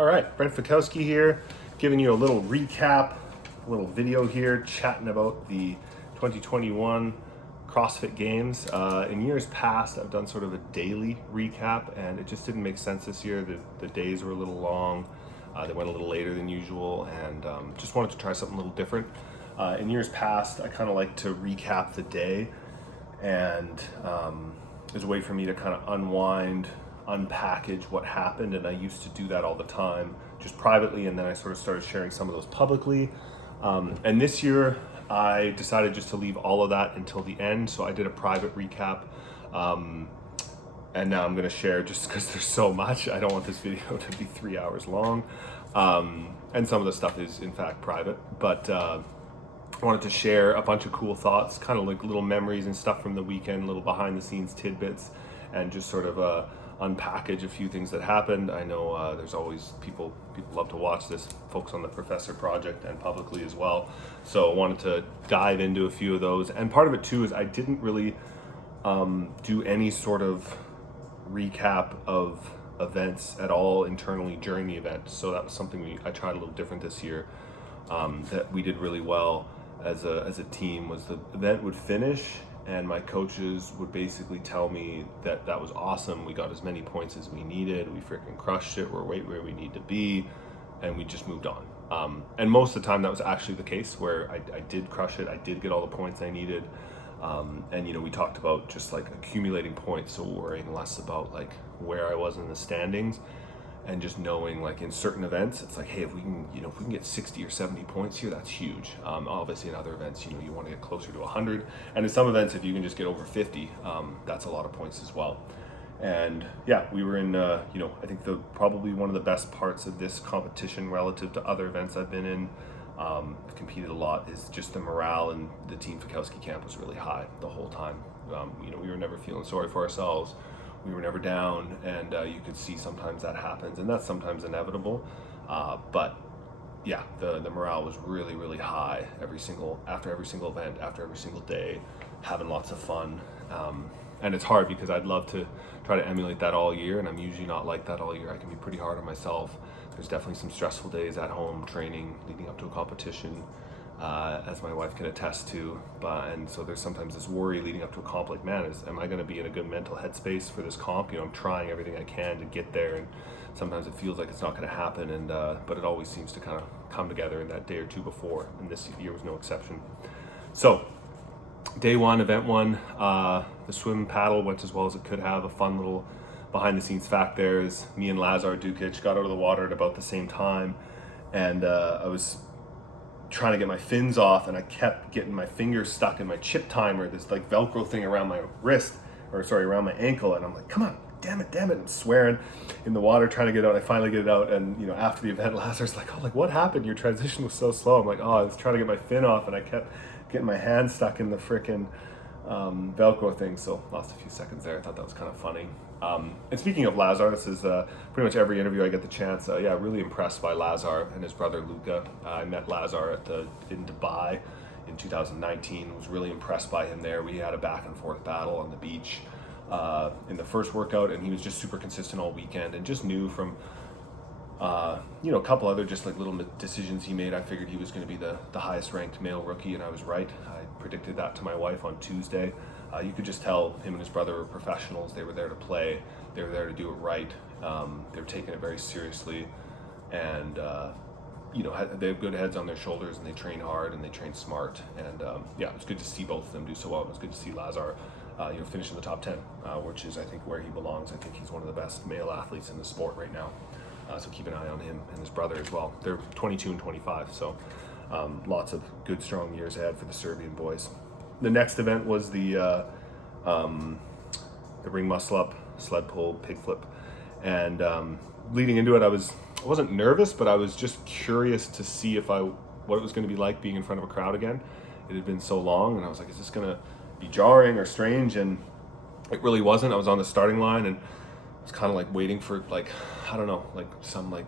All right, Brent Fikowski here, giving you a little recap, a little video here, chatting about the 2021 CrossFit Games. In years past, I've done sort of a daily recap, and it just didn't make sense this year. The days were a little long, they went a little later than usual, and just wanted to try something a little different. In years past, I kind of like to recap the day, and there's a way for me to kind of unwind, unpackage what happened, and I used to do that all the time just privately, and then I sort of started sharing some of those publicly, and this year I decided just to leave all of that until the end, so I did a private recap, and now I'm going to share, just because there's so much. I don't want this video to be 3 hours long, and some of the stuff is in fact private, but I wanted to share a bunch of cool thoughts, kind of like little memories and stuff from the weekend, little behind the scenes tidbits, and just sort of unpackage a few things that happened. I know there's always people love to watch this, folks on the Professor Project and publicly as well. So I wanted to dive into a few of those. And part of it too is I didn't really do any sort of recap of events at all internally during the event. So that was something I tried a little different this year, that we did really well as a team. Was the event would finish and my coaches would basically tell me that that was awesome, we got as many points as we needed, we freaking crushed it, we're right where we need to be, and we just moved on. And most of the time that was actually the case, where I did crush it, I did get all the points I needed, and you know, we talked about just like accumulating points, so worrying less about like where I was in the standings, and just knowing like in certain events it's like, hey, if we can get 60 or 70 points here, that's huge. Obviously in other events, you know, you want to get closer to 100, and in some events if you can just get over 50, that's a lot of points as well. And yeah, we were in I think probably one of the best parts of this competition relative to other events I've been in, I've competed a lot, is just the morale, and the Team Fikowski camp was really high the whole time. We were never feeling sorry for ourselves, we were never down, and you could see sometimes that happens, and that's sometimes inevitable, but yeah, the morale was really, really high after every single event, after every single day, having lots of fun. And it's hard because I'd love to try to emulate that all year, and I'm usually not like that all year. I can be pretty hard on myself. There's definitely some stressful days at home, training, leading up to a competition, as my wife can attest to, and so there's sometimes this worry leading up to a comp, like, man, am I going to be in a good mental headspace for this comp? I'm trying everything I can to get there, and sometimes it feels like it's not going to happen, and but it always seems to kind of come together in that day or two before, and this year was no exception. So day one, event one, the swim paddle went as well as it could have. A fun little behind the scenes fact there is me and Lazar Dukic got out of the water at about the same time, and I was trying to get my fins off, and I kept getting my fingers stuck in my chip timer, this like Velcro thing around my around my ankle, and I'm like, come on, damn it, and swearing in the water, trying to get out. I finally get it out, and after the event, Lazar's like, oh, like, what happened? Your transition was so slow. I'm like, oh, I was trying to get my fin off, and I kept getting my hand stuck in the frickin' Velcro thing, so lost a few seconds there. I thought that was kind of funny. And speaking of Lazar, this is pretty much every interview I get the chance. Really impressed by Lazar and his brother Luca. I met Lazar in Dubai in 2019. Was really impressed by him there. We had a back and forth battle on the beach in the first workout, and he was just super consistent all weekend, and just knew from a couple other just like little decisions he made, I figured he was going to be the highest ranked male rookie, and I was right. I predicted that to my wife on Tuesday. You could just tell him and his brother were professionals. They were there to play. They were there to do it right. They were taking it very seriously, and they have good heads on their shoulders, and they train hard and they train smart. And it was good to see both of them do so well. It was good to see Lazar finish in the top 10, which is, I think, where he belongs. I think he's one of the best male athletes in the sport right now. So keep an eye on him and his brother as well. They're 22 and 25, so lots of good, strong years ahead for the Serbian boys. The next event was the ring muscle up, sled pull, pig flip, and leading into it, I wasn't nervous, but I was just curious to see what it was going to be like being in front of a crowd again. It had been so long, and I was like, is this going to be jarring or strange? And it really wasn't. I was on the starting line, and I was kind of like waiting for some like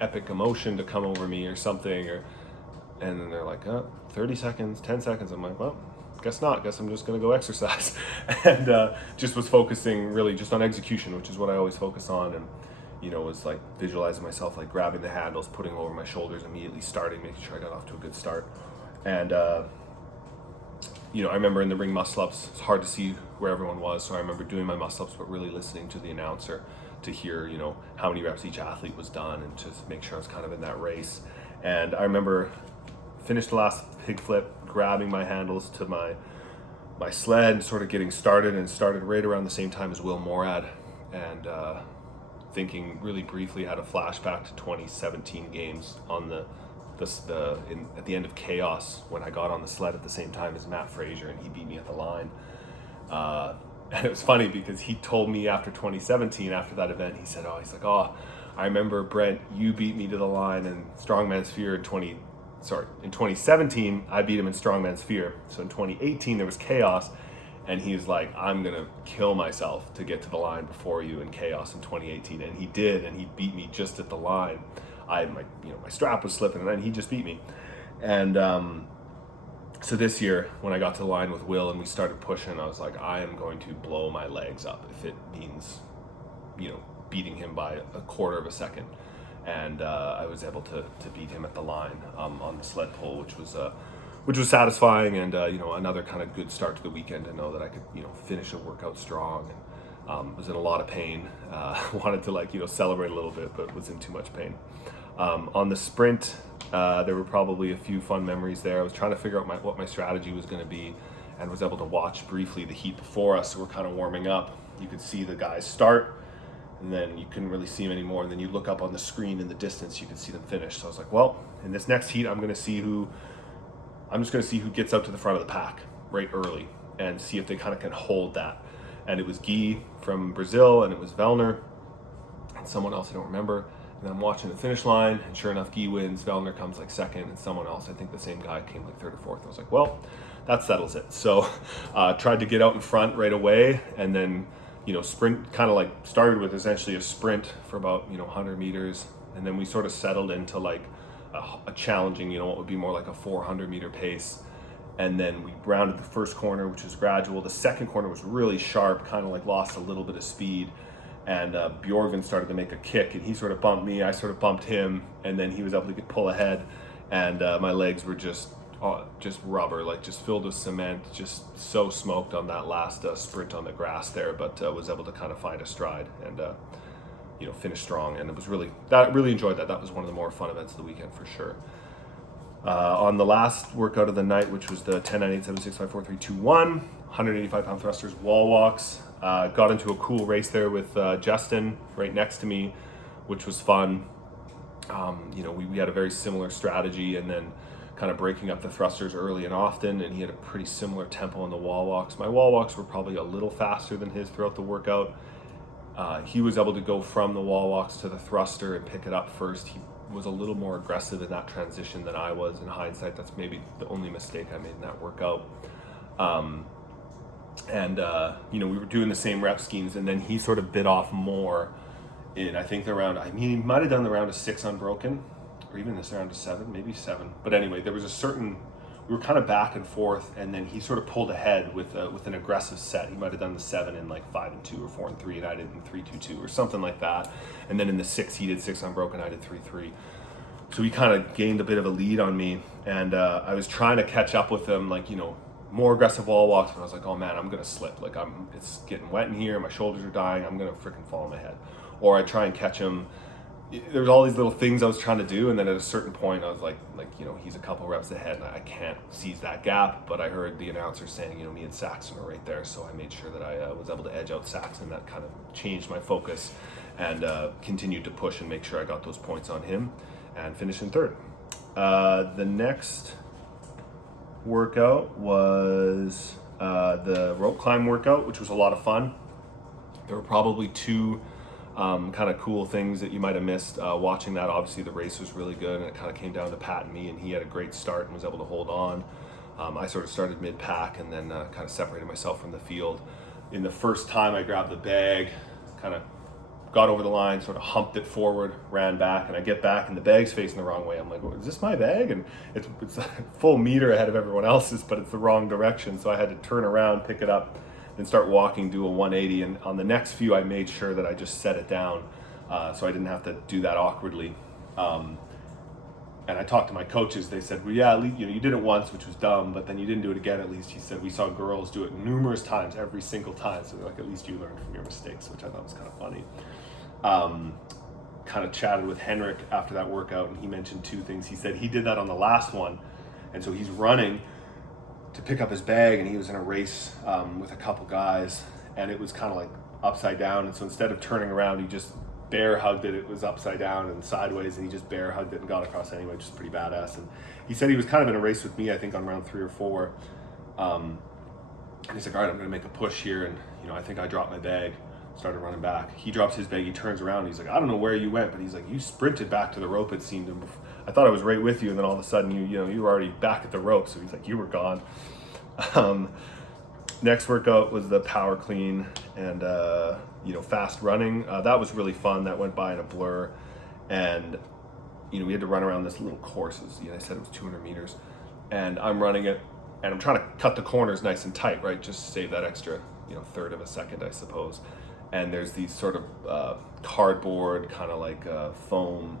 epic emotion to come over me or something, and then they're like, 30 seconds, 10 seconds. I'm like, well, guess not. Guess I'm just going to go exercise. And just was focusing really just on execution, which is what I always focus on. And was like visualizing myself like grabbing the handles, putting them over my shoulders, immediately starting, making sure I got off to a good start. And I remember in the ring muscle ups, it's hard to see where everyone was, so I remember doing my muscle ups, but really listening to the announcer to hear, how many reps each athlete was done, and just make sure I was kind of in that race. And I remember finished the last pig flip, grabbing my handles to my sled and sort of getting started, and started right around the same time as Will Morad, and thinking really briefly, had a flashback to 2017 games on at the end of Chaos, when I got on the sled at the same time as Matt Frazier and he beat me at the line. And it was funny because he told me after 2017, after that event, he's like, I remember, Brent, you beat me to the line in Strongman Sphere in 2017, I beat him in Strongman Sphere. So in 2018, there was Chaos, and he was like, I'm gonna kill myself to get to the line before you in Chaos in 2018. And he did, and he beat me just at the line. My strap was slipping, and he just beat me. And so this year, when I got to the line with Will and we started pushing, I was like, I am going to blow my legs up if it means, beating him by a quarter of a second. And I was able to beat him at the line on the sled pull, which was satisfying, and another kind of good start to the weekend to know that I could finish a workout strong. And was in a lot of pain. Wanted to celebrate a little bit, but was in too much pain. On the sprint, there were probably a few fun memories there. I was trying to figure out what my strategy was going to be, and was able to watch briefly the heat before us. So we're kind of warming up. You could see the guys start, and then you couldn't really see them anymore. And then you look up on the screen in the distance, you could see them finish. So I was like, well, in this next heat, I'm just going to see who gets out to the front of the pack right early, and see if they kind of can hold that. And it was Guy from Brazil, and it was Vellner, and someone else I don't remember. And I'm watching the finish line, and sure enough, Guy wins. Vellner comes like second, and someone else, I think the same guy, came like third or fourth. I was like, well, that settles it. So tried to get out in front right away, and then sprint, kind of like started with essentially a sprint for about 100 meters, and then we sort of settled into like a challenging, what would be more like a 400 meter pace. And then we rounded the first corner, which was gradual. The second corner was really sharp, kind of like lost a little bit of speed. And Bjorgvin started to make a kick, and he sort of bumped me, I sort of bumped him, and then he was able to pull ahead, and my legs were just rubber, like just filled with cement, just so smoked on that last sprint on the grass there, but was able to kind of find a stride and finish strong. And it was really enjoyed that. That was one of the more fun events of the weekend for sure. On the last workout of the night, which was the 10, 9, 8, 7, 6, 5, 4, 3, 2, 1, 185-pound thrusters, wall walks. Got into a cool race there with Justin right next to me, which was fun. We had a very similar strategy, and then kind of breaking up the thrusters early and often, and he had a pretty similar tempo on the wall walks. My wall walks were probably a little faster than his throughout the workout. He was able to go from the wall walks to the thruster and pick it up first. He was a little more aggressive in that transition than I was. In hindsight, that's maybe the only mistake I made in that workout. We were doing the same rep schemes, and then he sort of bit off more in, I think, he might have done the round of 6 unbroken, or even this round of 7, maybe 7. But anyway, there was we were kind of back and forth, and then he sort of pulled ahead with an aggressive set. He might have done the 7 in like 5 and 2 or 4 and 3, and I did in 3, 2, 2 or something like that. And then in the 6, he did 6 unbroken, I did 3, 3. So he kind of gained a bit of a lead on me, and I was trying to catch up with him, more aggressive wall walks, but I was like, oh man, I'm gonna slip. It's getting wet in here, my shoulders are dying, I'm gonna freaking fall on my head. Or I try and catch him. There was all these little things I was trying to do, and then at a certain point I was like, he's a couple reps ahead, and I can't seize that gap. But I heard the announcer saying, me and Saxon are right there, so I made sure that I was able to edge out Saxon. That kind of changed my focus, and continued to push and make sure I got those points on him, and finished in third. The next workout was the rope climb workout, which was a lot of fun. There were probably 2 kind of cool things that you might have missed watching that. Obviously the race was really good, and it kind of came down to Pat and me, and he had a great start and was able to hold on. I sort of started mid-pack, and then kind of separated myself from the field. In the first time I grabbed the bag, kind of got over the line, sort of humped it forward, ran back, and I get back and the bag's facing the wrong way. I'm like, is this my bag? And it's a full meter ahead of everyone else's, but it's the wrong direction. So I had to turn around, pick it up, then start walking, do a 180. And on the next few, I made sure that I just set it down so I didn't have to do that awkwardly. And I talked to my coaches. They said, well, yeah, at least, you did it once, which was dumb, but then you didn't do it again. At least he said, we saw girls do it numerous times, every single time. So they're like, at least you learned from your mistakes, which I thought was kind of funny. Kind of chatted with Henrik after that workout, and he mentioned two things. He said he did that on the last one, and so he's running to pick up his bag, and he was in a race with a couple guys, and it was kind of like upside down. And so instead of turning around, he just bear hugged it. It was upside down and sideways, and he just bear hugged it and got across anyway, which is pretty badass. And he said he was kind of in a race with me, I think on round 3 or 4. And he's like, all right, I'm going to make a push here. And, I think I dropped my bag, started running back. He drops his bag, he turns around. He's like, I don't know where you went, but he's like, you sprinted back to the rope, it seemed. I thought I was right with you. And then all of a sudden, you were already back at the rope. So he's like, you were gone. Next workout was the power clean and, fast running. That was really fun. That went by in a blur. And, we had to run around this little course. I said it was 200 meters. And I'm running it, and I'm trying to cut the corners nice and tight, right? Just save that extra, third of a second, I suppose. And there's these sort of cardboard, kind of like foam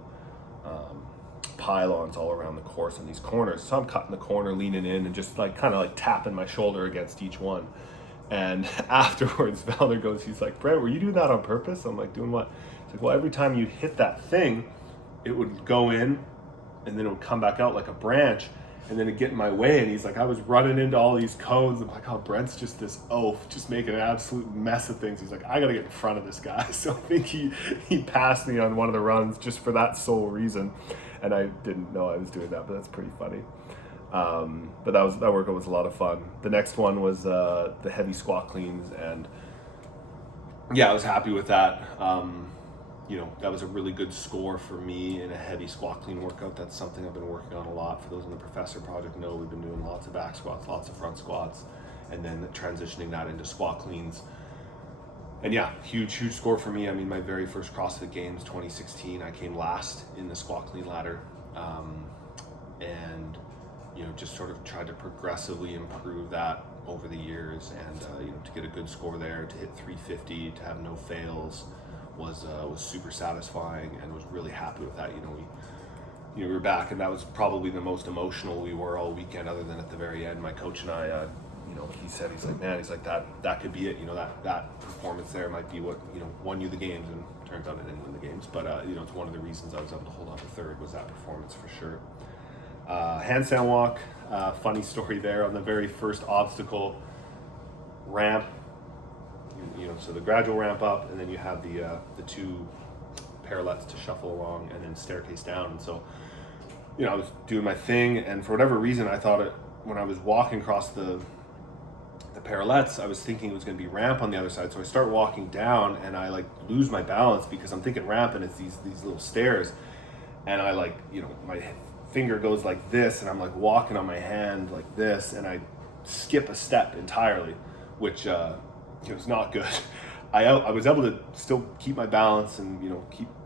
pylons all around the course in these corners. So I'm cutting the corner, leaning in, and just like kind of like tapping my shoulder against each one. And afterwards, Valder goes, he's like, Brent, were you doing that on purpose? I'm like, doing what? He's like, well, every time you hit that thing, it would go in, and then it would come back out like a branch, and then it'd get in my way. And he's like, I was running into all these cones. I'm like, oh, Brent's just this oaf, just making an absolute mess of things. He's like, I got to get in front of this guy. So I think he passed me on one of the runs just for that sole reason. And I didn't know I was doing that, but that's pretty funny. But that workout was a lot of fun. The next one was the heavy squat cleans, and yeah, I was happy with that. That was a really good score for me in a heavy squat clean workout. That's something I've been working on a lot. For those in the Professor Project know, we've been doing lots of back squats, lots of front squats, and then transitioning that into squat cleans. And yeah, huge score for me. I mean, my very first CrossFit Games, 2016, I came last in the squat clean ladder. And just sort of tried to progressively improve that over the years, and to get a good score there, to hit 350, to have no fails was super satisfying, and was really happy with that. We were back, and that was probably the most emotional we were all weekend, other than at the very end. My coach and I, he said, he's like, man, he's like, that could be it. That performance there might be what won you the games, and turns out it didn't win the games, but it's one of the reasons I was able to hold on to third was that performance for sure. Handstand walk, funny story there. On the very first obstacle, ramp, so the gradual ramp up, and then you have the two parallettes to shuffle along, and then staircase down. And so I was doing my thing, and for whatever reason I thought when I was walking across the parallettes, I was thinking it was going to be ramp on the other side. So I start walking down, and I lose my balance because I'm thinking ramp, and it's these little stairs, and I my finger goes like this, and I'm walking on my hand like this, and I skip a step entirely, which was not good. I was able to still keep my balance and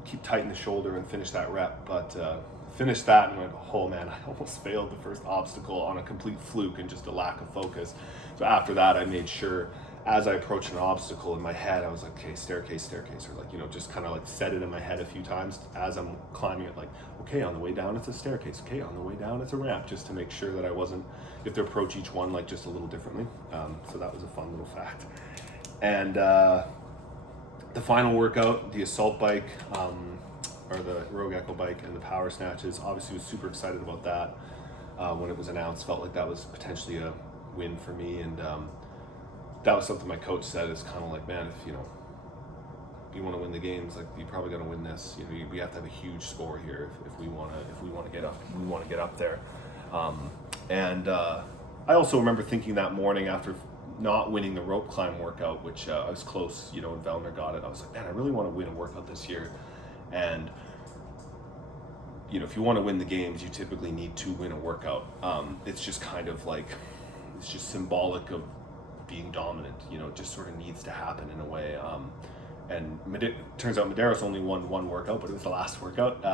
keep tight in the shoulder and finish that rep, but finished that and went, oh man, I almost failed the first obstacle on a complete fluke and just a lack of focus. So after that, I made sure as I approached an obstacle in my head, I was like, okay, staircase, or just kind of set it in my head a few times as I'm climbing it, okay, on the way down it's a staircase, okay, on the way down it's a ramp, just to make sure that I wasn't, if to approach each one just a little differently. So that was a fun little fact. And the final workout, the assault bike, or the Rogue Echo bike, and the power snatches, obviously was super excited about that when it was announced. Felt like that was potentially a win for me, and that was something my coach said, is kind of like, man, if you want to win the games, you probably got to win this. We have to have a huge score here if we want to get up there. And I also remember thinking that morning after not winning the rope climb workout, which I was close, and Vellner got it. I was like, man, I really want to win a workout this year. And if you want to win the games, you typically need to win a workout. It's just kind of it's just symbolic of being dominant. It just sort of needs to happen in a way. And it turns out Medeiros only won one workout, but it was the last workout.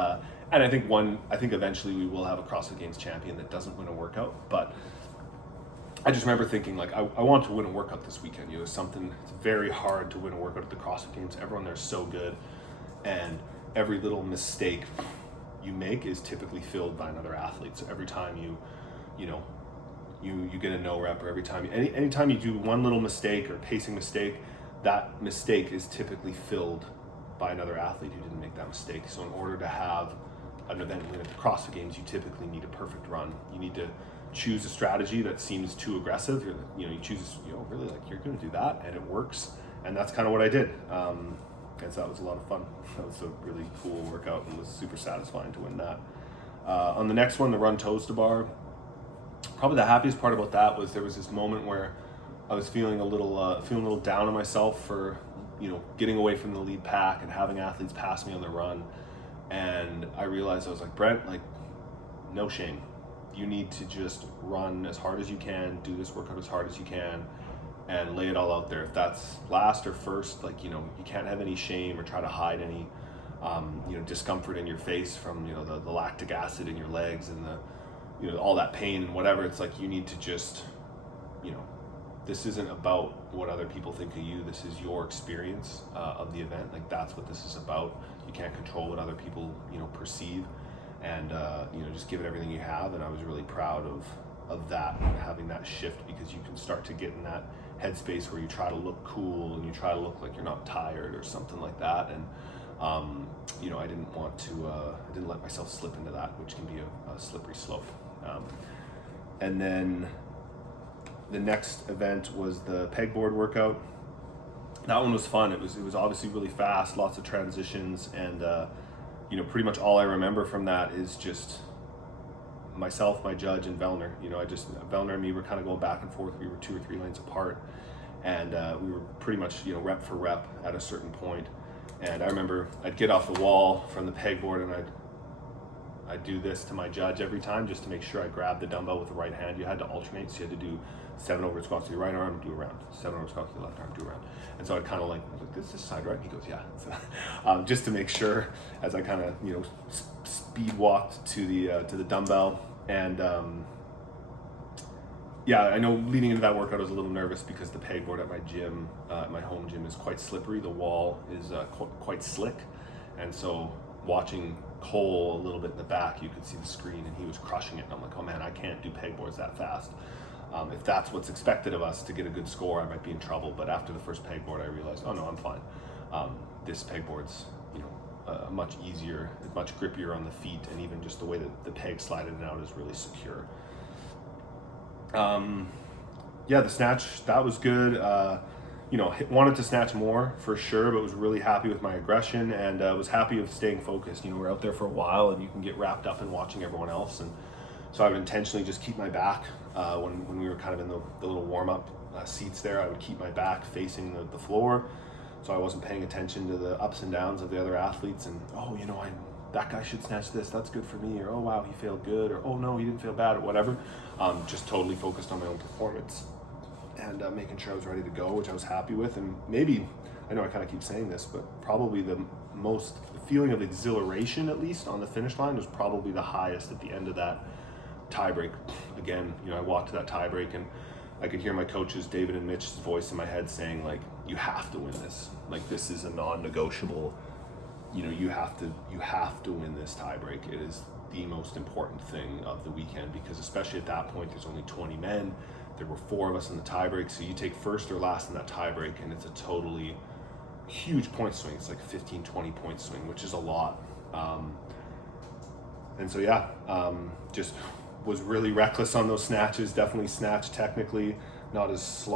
And I think eventually we will have a CrossFit Games champion that doesn't win a workout. But I just remember thinking, I want to win a workout this weekend. It's very hard to win a workout at the CrossFit Games. Everyone there's so good. and every little mistake you make is typically filled by another athlete. So every time you get a no rep, or every time anytime you do one little mistake or pacing mistake, that mistake is typically filled by another athlete who didn't make that mistake. So in order to have an event win at the CrossFit Games, you typically need a perfect run. You need to choose a strategy that seems too aggressive. You choose, really like you're going to do that, and it works. And that's kind of what I did. And so that was a lot of fun. That was a really cool workout, and was super satisfying to win that. On the next one, the run toes to bar, probably the happiest part about that was there was this moment where I was feeling a little down on myself for getting away from the lead pack and having athletes pass me on the run. And I realized, I was like, Brent, like, no shame. You need to just run as hard as you can, do this workout as hard as you can, and lay it all out there. If that's last or first, like, you can't have any shame or try to hide any, discomfort in your face from, the lactic acid in your legs and the, all that pain and whatever. It's like, you need to just, this isn't about what other people think of you. This is your experience of the event. Like, that's what this is about. You can't control what other people, perceive, and, just give it everything you have. And I was really proud of that, having that shift, because you can start to get in that headspace where you try to look cool and you try to look like you're not tired or something like that. And, I didn't want to, I didn't let myself slip into that, which can be a slippery slope. And then the next event was the Pegboard workout. That one was fun. It was obviously really fast, lots of transitions, and pretty much all I remember from that is just myself, my judge, and Vellner. Vellner and me were kind of going back and forth. We were 2 or 3 lanes apart, and we were pretty much rep for rep at a certain point. And I remember I'd get off the wall from the Pegboard, and I'd do this to my judge every time, just to make sure I grabbed the dumbbell with the right hand. You had to alternate, so you had to do 7 overhead squats to your right arm, do a round. 7 overhead squats to your left arm, do a round. And so I'd kind of like, this is side right? And he goes, yeah. So, just to make sure, as I kind of, speed walked to the dumbbell. And I know leading into that workout I was a little nervous, because the Pegboard at my gym, my home gym, is quite slippery. The wall is quite slick. And so watching Cole a little bit in the back, you could see the screen, and he was crushing it. And I'm like, oh man, I can't do Pegboards that fast. If that's what's expected of us to get a good score, I might be in trouble. But after the first Pegboard, I realized, oh no, I'm fine. This Pegboard's, much easier, much grippier on the feet, and even just the way that the peg slided in and out is really secure. The snatch, that was good. Wanted to snatch more for sure, but was really happy with my aggression, and was happy with staying focused. We're out there for a while, and you can get wrapped up in watching everyone else. And so I would intentionally just keep my back, when we were kind of in the little warm-up seats there, I would keep my back facing the floor, so I wasn't paying attention to the ups and downs of the other athletes, and that guy should snatch this, that's good for me, or oh wow, he failed good, or oh no, he didn't fail bad, or whatever. Just totally focused on my own performance, and making sure I was ready to go, which I was happy with. And maybe, I know I kind of keep saying this, but probably the feeling of exhilaration, at least on the finish line, was probably the highest at the end of that tie break. Again, I walked to that tie break, and I could hear my coaches, David and Mitch's voice in my head saying, like, you have to win this. Like, this is a non-negotiable. You have to win this tie break. It is the most important thing of the weekend, because especially at that point, there's only 20 men. There were 4 of us in the tie break, so you take first or last in that tie break, and it's a totally huge point swing. It's like a 15, 20 point swing, which is a lot. And so just was really reckless on those snatches. Definitely snatched technically, not as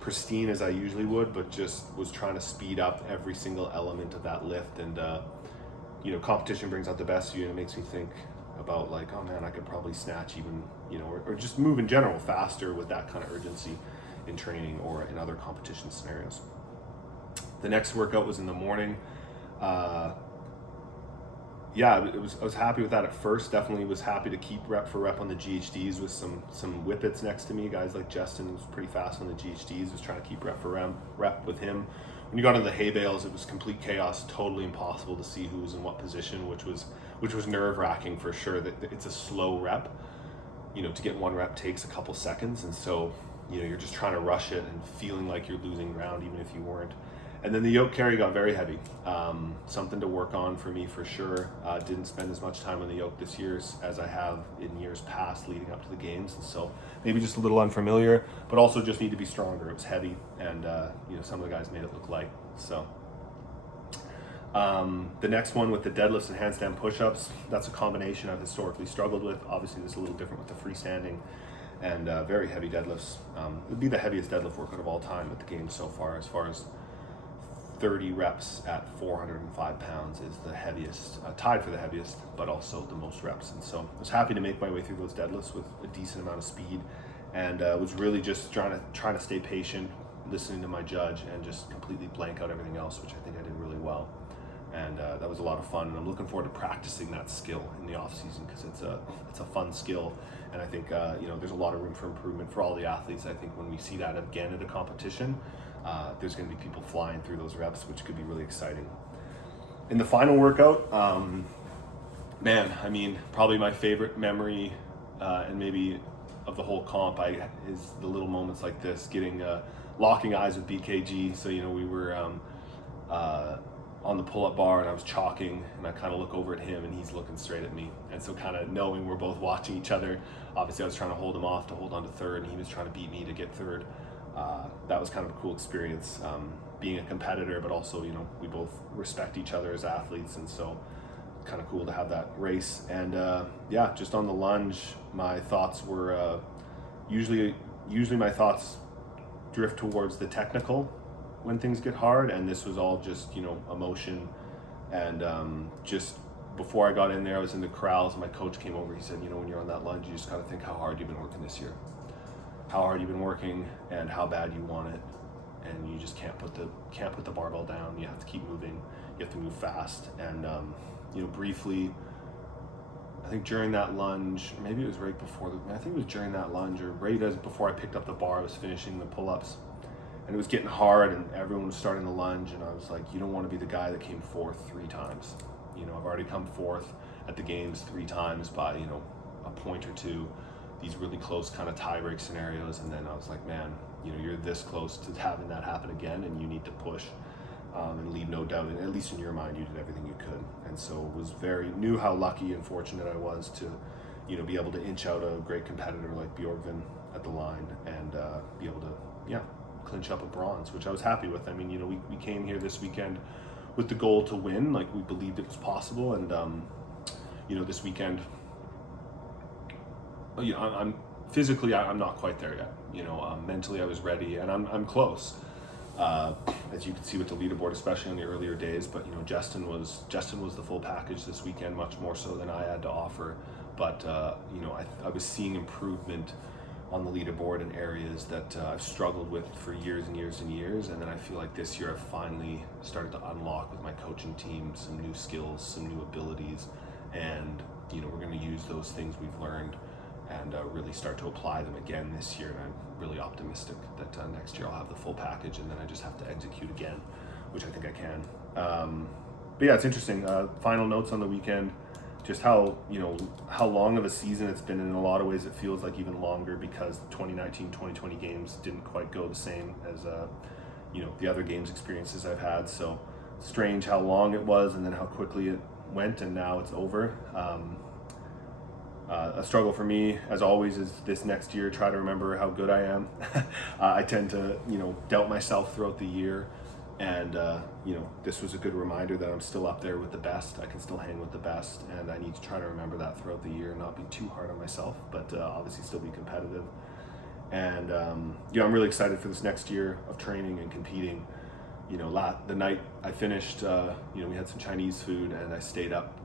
pristine as I usually would, but just was trying to speed up every single element of that lift. And competition brings out the best of you, and it makes me think about, like, oh man, I could probably snatch even, or just move in general faster with that kind of urgency in training or in other competition scenarios. The next workout was in the morning. I was happy with that at first. Definitely was happy to keep rep for rep on the GHDs with some whippets next to me. Guys like Justin was pretty fast on the GHDs. Was trying to keep rep for rep with him. When you got into the hay bales, it was complete chaos. Totally impossible to see who was in what position, which was nerve wracking for sure. That it's a slow rep. To get one rep takes a couple seconds, and so you're just trying to rush it and feeling like you're losing ground, even if you weren't. And then the yoke carry got very heavy. Something to work on for me for sure. Didn't spend as much time on the yoke this year as I have in years past leading up to the games. And so maybe just a little unfamiliar, but also just need to be stronger. It was heavy, and some of the guys made it look light. So the next one with the deadlifts and handstand pushups, that's a combination I've historically struggled with. Obviously this is a little different with the freestanding and very heavy deadlifts. It would be the heaviest deadlift workout of all time at the games so far as 30 reps at 405 pounds is the heaviest, tied for the heaviest, but also the most reps. And so I was happy to make my way through those deadlifts with a decent amount of speed, and was really just trying to stay patient, listening to my judge, and just completely blank out everything else, which I think I did really well. And that was a lot of fun, and I'm looking forward to practicing that skill in the off season because it's a fun skill, and I think there's a lot of room for improvement for all the athletes. I think when we see that again at a competition, there's going to be people flying through those reps, which could be really exciting. In the final workout, probably my favorite memory, and maybe of the whole comp, is the little moments like this, getting locking eyes with BKG. So we were on the pull-up bar, and I was chalking, and I kind of look over at him, and he's looking straight at me. And so kind of knowing we're both watching each other, obviously I was trying to hold him off to hold on to third, and he was trying to beat me to get third. That was kind of a cool experience, being a competitor, but also, we both respect each other as athletes, and so kind of cool to have that race. And just on the lunge, my thoughts were usually my thoughts drift towards the technical when things get hard, and this was all just emotion. And just before I got in there, I was in the corrals, and my coach came over. He said, when you're on that lunge, you just got to think how hard you've been working this year, how hard you've been working, and how bad you want it, and you just can't put the barbell down. You have to keep moving. You have to move fast. And briefly, I think during that lunge, maybe it was right before I think it was during that lunge, or right as before I picked up the bar, I was finishing the pull-ups, and it was getting hard, and everyone was starting the lunge, and I was like, you don't want to be the guy that came fourth 3 times. I've already come fourth at the games 3 times by a point or two, these really close kind of tie-break scenarios. And then I was like, man, you're this close to having that happen again, and you need to push and leave no doubt, and at least in your mind you did everything you could. And so knew how lucky and fortunate I was to be able to inch out a great competitor like Bjorgvin at the line, and be able to clinch up a bronze, which I was happy with. I mean, we came here this weekend with the goal to win, like we believed it was possible, and this weekend, I'm physically, I'm not quite there yet. Mentally I was ready, and I'm close. As you can see with the leaderboard, especially on the earlier days. But Justin was the full package this weekend, much more so than I had to offer. But I was seeing improvement on the leaderboard in areas that I've struggled with for years and years and years. And then I feel like this year I've finally started to unlock with my coaching team some new skills, some new abilities, and we're going to use those things we've learned and really start to apply them again this year. And I'm really optimistic that next year I'll have the full package, and then I just have to execute again, which I think I can. But yeah, it's interesting. Final notes on the weekend, just how long of a season it's been. In a lot of ways it feels like even longer, because the 2019-2020 games didn't quite go the same as the other games experiences I've had. So strange how long it was, and then how quickly it went, and now it's over. A struggle for me, as always, is this next year, try to remember how good I am. I tend to, doubt myself throughout the year. And, this was a good reminder that I'm still up there with the best. I can still hang with the best. And I need to try to remember that throughout the year and not be too hard on myself, but obviously still be competitive. And, I'm really excited for this next year of training and competing. The night I finished, we had some Chinese food, and I stayed up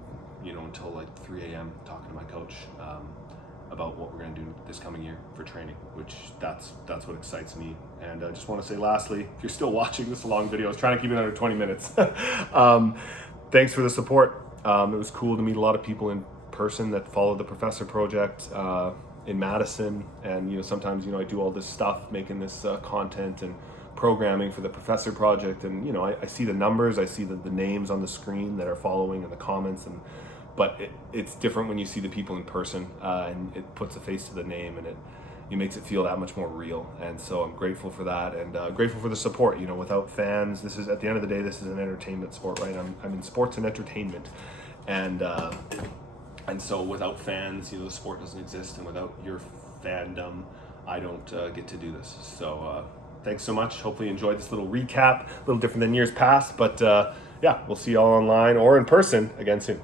until like 3 a.m. talking to my coach about what we're going to do this coming year for training, which that's what excites me. And I just want to say lastly, if you're still watching this long video, I was trying to keep it under 20 minutes. Thanks for the support. It was cool to meet a lot of people in person that follow the Professor Project in Madison. And sometimes I do all this stuff, making this content and programming for the Professor Project, and I see the numbers, I see the names on the screen that are following, and the comments, but it's different when you see the people in person, and it puts a face to the name, and it makes it feel that much more real. And so I'm grateful for that, and grateful for the support. You know, without fans, this is, at the end of the day, this is an entertainment sport, right? I'm in sports and entertainment, and so without fans, you know, the sport doesn't exist, and without your fandom, I don't get to do this. So thanks so much. Hopefully you enjoyed this little recap, a little different than years past, but yeah, we'll see you all online or in person again soon.